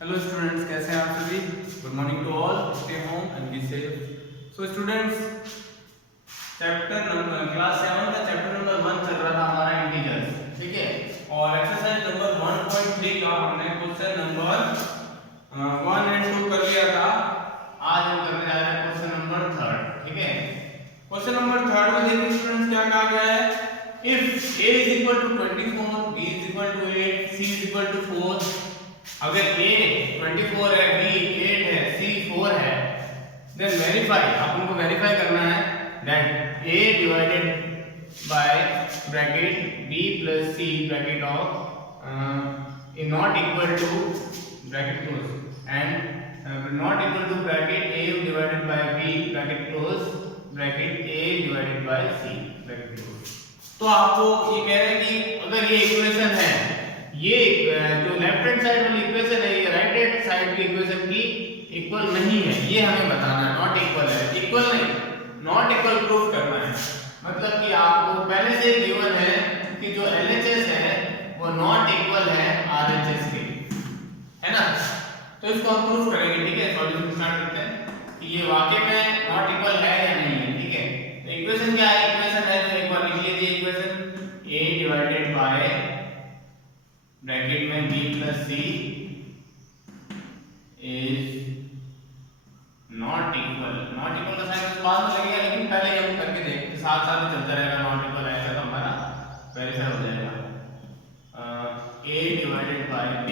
Hello students, कैसे हैं आप सभी। Good morning to all, stay home and be safe. So students, class 7 का चैप्टर नंबर 1 चल रहा था हमारा इंटीजर्स, ठीक है। और एक्सरसाइज नंबर 1.3 का हमने क्वेश्चन नंबर 1 एंड 2 कर लिया था। आज हम करने जा रहे हैं क्वेश्चन नंबर 3, ठीक है। क्वेश्चन नंबर 3 में देखिए स्टूडेंट्स क्या कहा गया है। If a is equal to 24, b is equal to 8, c is equal to 4, अगर a 24 है, b 8 है, c 4 है, देन वेरीफाई, आप उनको वेरीफाई करना है that a divided by bracket b plus c bracket of is not equal to bracket close and not equal to bracket a divided by b bracket close bracket a divided by c bracket close. तो आपको ये कह रहे हैं कि अगर ये equation है, ये जो लेफ्ट हैंड साइड वाली इक्वेशन है, ये राइट हैंड साइड की इक्वेशन की इक्वल नहीं है, ये हमें बताना है। नॉट इक्वल है, इक्वल नहीं, नॉट इक्वल प्रूफ करना है। मतलब कि आपको पहले से गिवन है कि जो LHS है वो नॉट इक्वल है RHS के, है ना। तो इसको हम प्रूफ करेंगे, ठीक है। सॉल्यूशन स्टार्ट करते हैं कि ये वाकई में नॉट इक्वल है या नहीं है, ठीक है। तो इक्वेशन क्या है, इक्वेशन है तो एक बार लिख लीजिए equation a divided by bracket में b plus c is not equal. Not equal का साइन बाद में लगेगा, लेकिन पहले हम करके देखते, साथ साथ में चलता रहेगा। नॉट इक्वल आएगा तो हमारा वेरीफाई हो जाएगा। a डिवाइडेड बाय b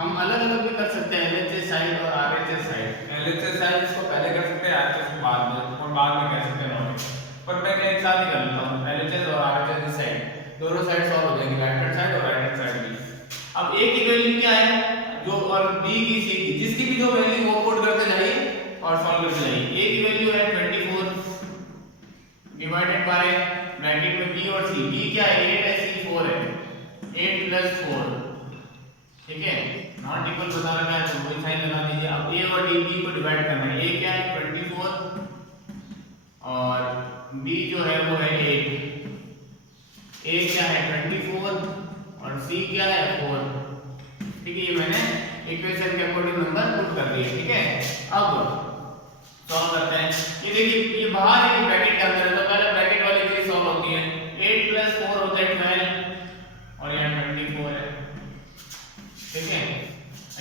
हम अलग अलग भी कर सकते हैं, LHS साइड और RHS साइड। LHS साइड इसको पहले कर सकते हैं, RHS को बाद में, और बाद में कर सकते हैं नॉट इक्वल। पर मैं एक साथ ही कर लेता हूँ, LHS और RHS साइड दोनों साइड सॉल्व हो जाएंगे, लेफ्ट हैंड साइड और राइट हैंड साइड भी। अब a की वैल्यू क्या है जो, और b की c की, जिसकी भी जो वैल्यू वो पुट करते जाइए और सॉल्व करते जाइए। a की वैल्यू है 24 डिवाइडेड बाय ब्रैकेट में b और c। b क्या है, 8 है, c 4 है, 8 प्लस 4, ठीक है। नॉट इक्वल बता रखा है तो वही साइन लगा दीजिए। अब a और b को डिवाइड करना है। a क्या है 24 और b जो है वो है 8। a क्या है 24 और c क्या है 4, ठीक है। ये मैंने इक्वेशन के अकॉर्डिंग नंबर पुट कर दिए, ठीक है। अब सॉल्व करते हैं। ये देखिए, ये बाहर है, ब्रैकेट के अंदर है, तो पहले ब्रैकेट वाली चीज सॉल्व होती है। 8 प्लस 4 होता है 12 और यहाँ 24 है, ठीक है।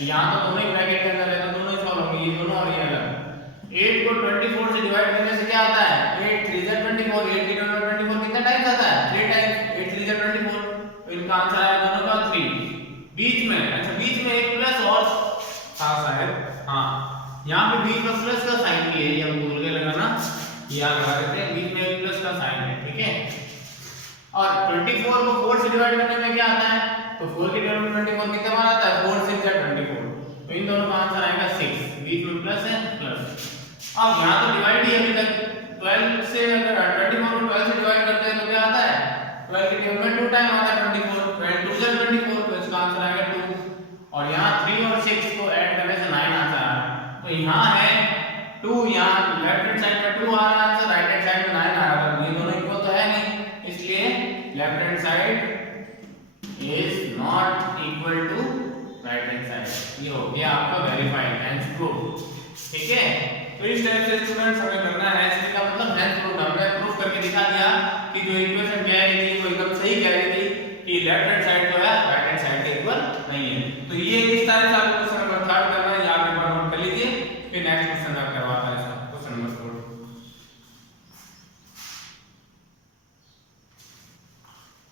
यहाँ तो दोनों ही ब्रैकेट के अंदर है तो दोनों ही सॉल्व होंगे, ये दोनों और ये अलग। 8 को 24 से डिवाइड करने से क्या आता है, 8 3 जा 24, 8 3 जा 24 कितना टाइम्स आता है, 3 टाइम्स। 8 3 जा 24, तो इनका आंसर आया दोनों का 3। बीच में, अच्छा बीच में एक प्लस और था शायद, हाँ यहाँ पे बीच में प्लस का साइन भी है, ये हम भूल गए लगाना, याद रखा देते हैं, बीच में एक प्लस का साइन है, ठीक है। और 24 को 4 से डिवाइड करने में क्या आता है, तो 4 की डिवाइड में 24 कितना बार आता है, 4 6 जा 24, तो इन दोनों का आंसर आएगा 6। बीच में प्लस है, प्लस। अब यहाँ तो डिवाइड ही अभी तक 12 से, अगर 24 को 12 से डिवाइड करते हैं तो क्या आता है, 12 की डिवाइड में 2 टाइम आता है 24, 12 2 जा 24, तो इसका आंसर आएगा 2। और यहाँ 3 और 6 को ऐड करने से 9 आता है, तो यहाँ है 2, यहाँ लेफ्ट हैंड साइड में 2 आ रहा है आंसर, राइट हैंड साइड में 9 आ रहा है। ये दोनों इक्वल तो है नहीं, इसलिए left hand side is not equal to right hand side. ये हो गया आपका वेरीफाइड, हेंस प्रूफ, ठीक है। तो इस टाइप से स्टूडेंट्स हमें करना है, इसका मतलब हेंस प्रूफ। हमने प्रूफ करके दिखा दिया कि जो इक्वेशन कह रही थी वो एकदम सही कह रही थी कि लेफ्ट हैंड साइड जो है राइट हैंड साइड के इक्वल नहीं है। तो ये इस तरह से आपको क्वेश्चन नंबर 3 करना है, आप एक बार नोट कर लीजिए, फिर नेक्स्ट क्वेश्चन आप करवाता है इसका क्वेश्चन नंबर 4।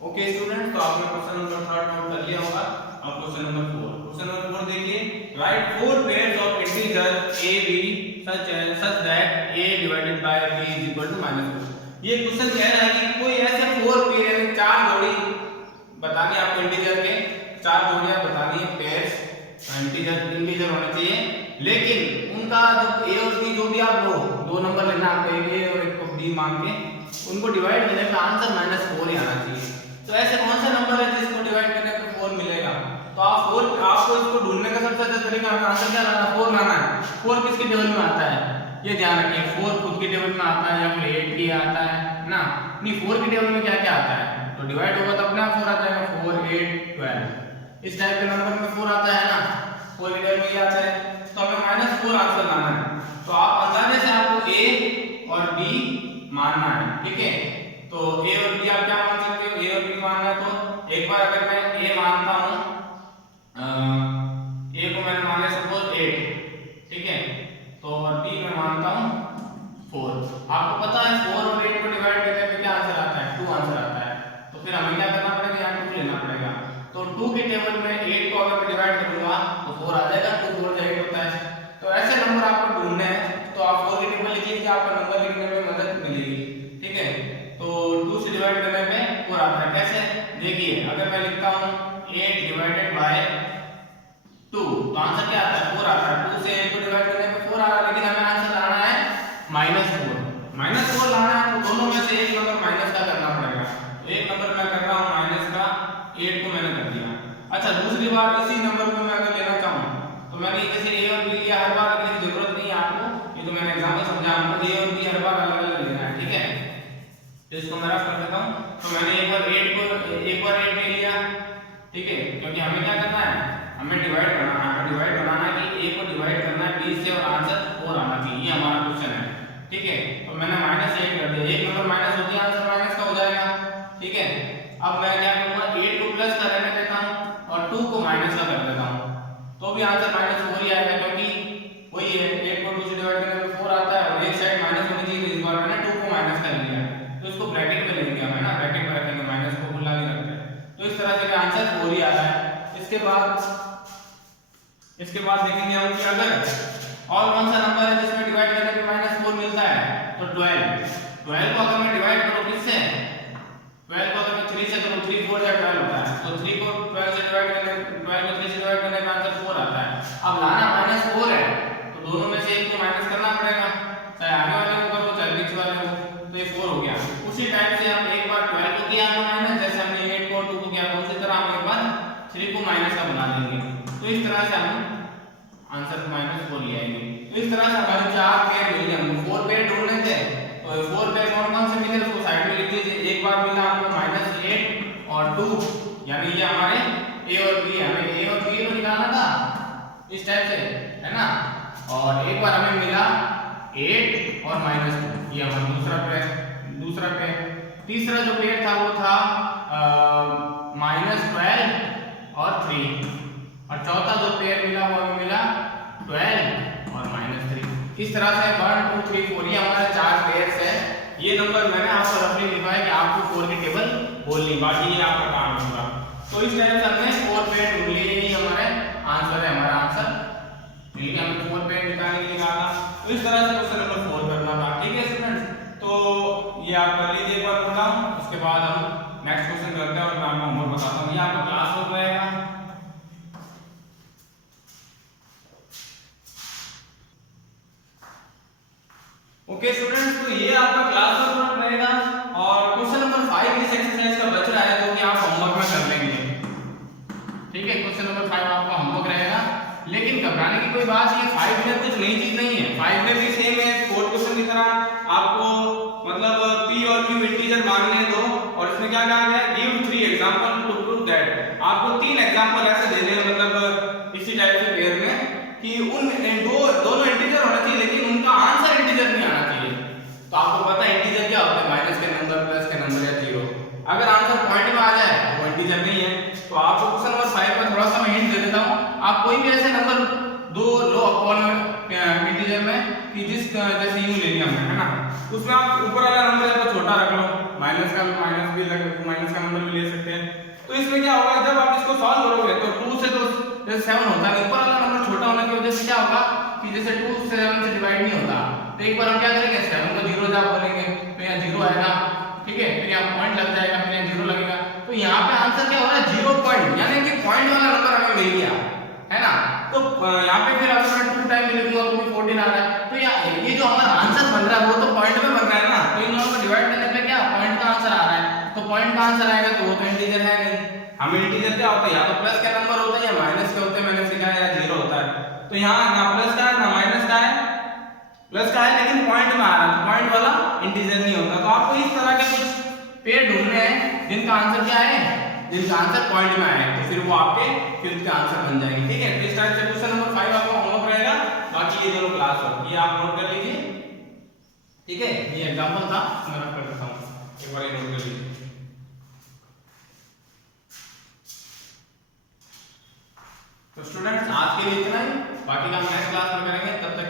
ओके स्टूडेंट्स, तो आपने क्वेश्चन नंबर 3 नोट कर लिया होगा। अब क्वेश्चन नंबर 4, क्वेश्चन नंबर 4 देखिए। Right 4 pairs of integer a b such that a divided by b is equal to -4। ये क्वेश्चन कह रहा है कि कोई ऐसे 4 पेयर यानी 4 जोड़ी बतानी है आपको, इंटीजर के 4 जोड़ियां बतानी है, पेयर्स इंटीजर होने चाहिए, लेकिन उनका जब a और b जो भी आप लो, 2 नंबर लेना आपको, एक a और एक को b मान के उनको डिवाइड करने का आंसर -4 ही आना चाहिए। तो ऐसे कौन सा नंबर है जिसको डिवाइड करने पे 4 मिलेगा, तो आपको इसको ढूंढने का सबसे अच्छा तरीका आंसर क्या लाना, 4 लाना है। 4 किसके टेबल में आता है, ये ध्यान रखिए, 4 खुद के टेबल में आता है या फिर 8 की आता है ना, नहीं 4 के टेबल में क्या क्या आता है, तो डिवाइड होगा तो अपने आप 4 आ जाएगा, 4 8 12। इस टाइप के नंबर में 4 आता है ना, 4 के टेबल में ये आता है, तो हमें -4 आंसर लाना है। तो आप अंदाजे से आपको ए और बी मानना है, ठीक है। तो ए और बी आप क्या मान सकते हो, ए और बी मानना है तो एक बार अगर मैं ए मानता हूं, ए को मैंने माना सपोज 8, ठीक है, तो और बी मैं मानता हूं 4। आपको पता है 4 और 8 को डिवाइड करने पे क्या आंसर आता है, 2 आंसर आता है। तो फिर हमें क्या करना पड़ेगा, यहाँ 2 लेना पड़ेगा। तो 2 के टेबल में 8 को अगर मैं डिवाइड करूंगा तो 4 आ जाएगा, 2 4 8 होता है। तो ऐसे नंबर आपको ढूंढने हैं, तो आप 4 के टेबल लिखिए कि आपको नंबर लिखने में मदद मिलेगी, ठीक है। तो 2 से डिवाइड करने पे 4 आता है। कैसे, देखिए अगर मैं लिखता हूं 8 डिवाइडेड बाय 2 तो आंसर क्या आता है, 4 आता है। 2 से 8 को डिवाइड करने पे 4 आ रहा है, लेकिन हमें आंसर लाना है -4 लाना है। तो दोनों में से एक नंबर माइनस का करना पड़ेगा। तो एक नंबर मैं कर रहा हूं माइनस का, 8 को मैंने कर दिया। अच्छा, दूसरी बार इसी नंबर को मैं अगर लेना चाहूं तो मैंने जैसे ए और बी लिया, हर बार लिखने की जरूरत नहीं है आपको, ये तो मैंने एग्जांपल समझा आपको। ए और बी हर बार अलग अलग लेना है, ठीक है। तो इसको मैं रफ कर देता हूं। तो मैंने एक बार 8 ले लिया, ठीक है, क्योंकि हमें क्या करना है, हमें डिवाइड बनाना है। डिवाइड बनाना है कि a को डिवाइड करना है b से और आंसर 4 आना चाहिए, ये हमारा क्वेश्चन है, ठीक है। तो मैंने -8 कर दिया, एक नंबर माइनस होती है आंसर माइनस का हो जाएगा, ठीक है। अब मैं क्या करूंगा, 8 को प्लस का रहने देता हूं और 2 को माइनस का कर देता हूं, तो भी आंसर -4 ही आएगा, क्योंकि वही है 8 को 2 से डिवाइड करने पे 4 आता है और एक साइड माइनस होनी चाहिए। तो इस बार मैंने 2 को माइनस कर लिया, तो इसको ब्रैकेट में लेंगे हम, है ना, ब्रैकेट में रखेंगे, माइनस को खुला नहीं रखते। तो इस तरह से आंसर 4 ही आ रहा है। इसके बाद देखेंगे हम कि अगर और कौन सा नंबर है जिसमें डिवाइड करने पे -4 मिलता है, तो 12 को अगर मैं डिवाइड करूं किससे, 12 को अगर मैं 3 से करूं, 3 4 या 12 होता है, तो 3 को 12 से डिवाइड करने 12 को 3 से डिवाइड करने का आंसर 4 आता है। अब लाना -4 है, तो दोनों में से एक को माइनस करना पड़ेगा, चाहे आगे वाले को करो चाहे बीच वाले को, तो ये 4 हो गया। उसी टाइप से हम एक बार 12 को किया हमने माइनस, जैसे हमने 8 को 2 को किया था, उसी तरह हम एक बार 3 को माइनस का बना लेंगे। तो इस तरह से हम आंसर -4 ले आएंगे। तो इस तरह से हमारे 4 पेयर मिल गए, हमको 4 पेयर ढूंढने थे। तो 4 पेयर कौन-कौन से मिले उसको साइड में लिख दीजिए। एक बार मिला हमको -8 और 2, यानी ये हमारे a और b है, हमें a और b को निकालना था इस टाइप से, है ना। और एक बार हमें मिला 8 और -2, ये हमारा दूसरा पेयर। तीसरा जो पेयर था वो था -12 और 3, और चौथा जो पेयर मिला वो हमें मिला 12 और -3। इस तरह से 1 2 3 4 ये हमारे 4 पेयर्स है। ये नंबर मैंने आपको रफली लिखा है कि आपको 4 की टेबल बोलनी, बाकी ये आपका काम होगा। तो इस टाइप से हमने 4 पेयर ढूंढ लिए, यही हमारे आंसर है, हमारा आंसर ठीक है, हमें 4 पेयर निकालने के लिए कहा था। तो इस तरह से क्वेश्चन नंबर 4 करना था, ठीक है स्टूडेंट्स। तो ये आप कर लीजिए एक बार प्रोग्राम, उसके बाद हम नेक्स्ट क्वेश्चन करते हैं और मैं आपको होमवर्क बताता हूं। ये आपका क्लास वर्क रहेगा। ओके स्टूडेंट्स, तो ये आपका क्लास वर्क रहेगा और क्वेश्चन नंबर 5 इस एक्सरसाइज का बच रहा है, जो कि आप होमवर्क में कर लेंगे, ठीक है। क्वेश्चन नंबर 5 आपका होमवर्क रहेगा, लेकिन घबराने की कोई बात नहीं है, 5 में कुछ नई चीज नहीं है। 5 में भी सेम है, 4 क्वेश्चन की तरह आपको मतलब p और q इंटीजर मानने दो, और इसमें क्या कहा गया है, give 3 example to prove that. आपको 3 एग्जांपल ऐसे देने हैं, मतलब इसी टाइप से पेयर में कि उन दोनों इंटीजर होना चाहिए, लेकिन उनका आंसर इंटीजर नहीं आना चाहिए। तो आपको पता है इंटीजर क्या होता है, माइनस के नंबर, प्लस के नंबर या 0। अगर आंसर पॉइंट में आ जाए तो वो इंटीजर नहीं है। तो आपको क्वेश्चन नंबर 5 में थोड़ा सा मैं हिंट दे देता हूं। आप कोई भी ऐसे नंबर दो लो अपॉन इंटीजर में कि जिस जैसे यूं ले लिया हमने, है ना, उसमें आप ऊपर वाला नंबर या तो छोटा रख लो, माइनस का नंबर भी ले सकते हैं। तो इसमें क्या होगा, जब आप इसको सॉल्व करोगे तो 2 से तो जैसे 7 होता है, ऊपर वाला नंबर छोटा होने की वजह से क्या होगा कि जैसे 2 से 7 से डिवाइड नहीं होता। तो एक बार हम क्या करेंगे, 7 को 0 जब बोलेंगे तो यहाँ 0 आएगा, ठीक है, फिर यहाँ पॉइंट लग जाएगा, फिर यहाँ 0 लगेगा। तो यहाँ पे आंसर क्या हो रहा है, 0 पॉइंट, यानी कि पॉइंट वाला नंबर हमें मिल गया, है ना। तो यहाँ पे फिर अगर मैं 2 टाइम लिखूंगा तो भी 14 आ रहा है। तो ये जो हमारा आंसर बन रहा है वो तो पॉइंट में बन रहा है ना, तो इन दोनों को डिवाइड करने पे क्या पॉइंट का आंसर आ रहा है। तो पॉइंट का आंसर आएगा तो वो तो इंटीजर है नहीं। हमें इंटीजर क्या होता है, या तो प्लस के नंबर होते हैं या माइनस के होते हैं, मैंने सिखाया, या 0 होता है। तो यहाँ ना प्लस का है ना माइनस का है, प्लस का है लेकिन पॉइंट में आ रहा है, तो पॉइंट वाला इंटीजर नहीं होता। तो आपको इस तरह के कुछ पेयर ढूंढने हैं जिनका आंसर क्या है जिनका आंसर पॉइंट में आए तो फिर वो आपके फिफ्थ का आंसर बन जाएंगे। ठीक है, तो इस टाइप से क्वेश्चन नंबर 5 आपका होमवर्क रहेगा। बाकी ये दोनों क्लास वर्क ये आप नोट कर लीजिए। ठीक है, ये एग्जांपल था, मैं रख कर देता हूं, एक बार ये नोट कर लीजिए। तो स्टूडेंट्स आज के लिए इतना ही, बाकी का हम नेक्स्ट क्लास में करेंगे। तब तक